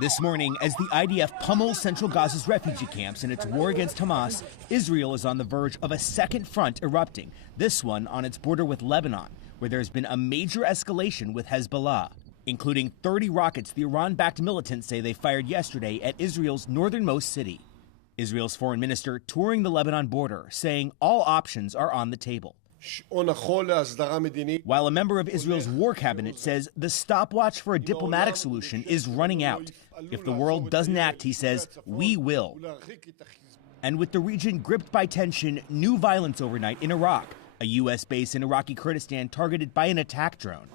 This morning, as the IDF pummels central Gaza's refugee camps in its war against Hamas, Israel is on the verge of a second front erupting, this one on its border with Lebanon, where there's been a major escalation with Hezbollah, including 30 rockets the Iran-backed militants say they fired yesterday at Israel's northernmost city. Israel's foreign minister touring the Lebanon border, saying all options are on the table. While a member of Israel's war cabinet says the stopwatch for a diplomatic solution is running out. If the world doesn't act, he says, we will. And with the region gripped by tension, new violence overnight in Iraq, a U.S. base in Iraqi Kurdistan targeted by an attack drone.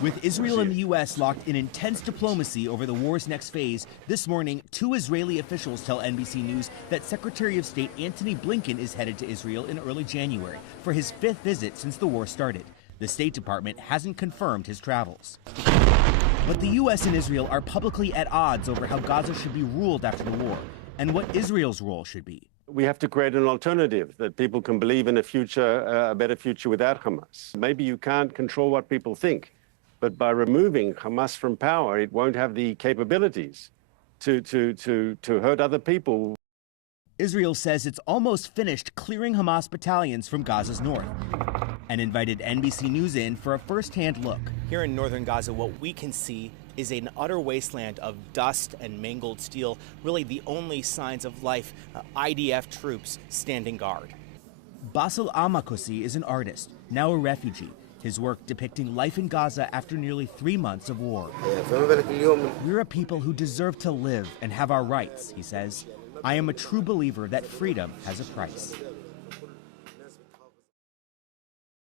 With Israel and the U.S. locked in intense diplomacy over the war's next phase, this morning, 2 Israeli officials tell NBC News that Secretary of State Antony Blinken is headed to Israel in early January for his 5th visit since the war started. The State Department hasn't confirmed his travels. But the U.S. and Israel are publicly at odds over how Gaza should be ruled after the war and what Israel's role should be. We have to create an alternative that people can believe in a future, a better future without Hamas. Maybe you can't control what people think, but by removing Hamas from power, it won't have the capabilities to hurt other people. Israel says it's almost finished clearing Hamas battalions from Gaza's north and invited NBC News in for a first-hand look. Here in northern Gaza, what we can see is an utter wasteland of dust and mangled steel, really the only signs of life, IDF troops standing guard. Basil Amakosi is an artist, now a refugee. His work depicting life in Gaza after nearly 3 months of war. We're a people who deserve to live and have our rights, he says. I am a true believer that freedom has a price.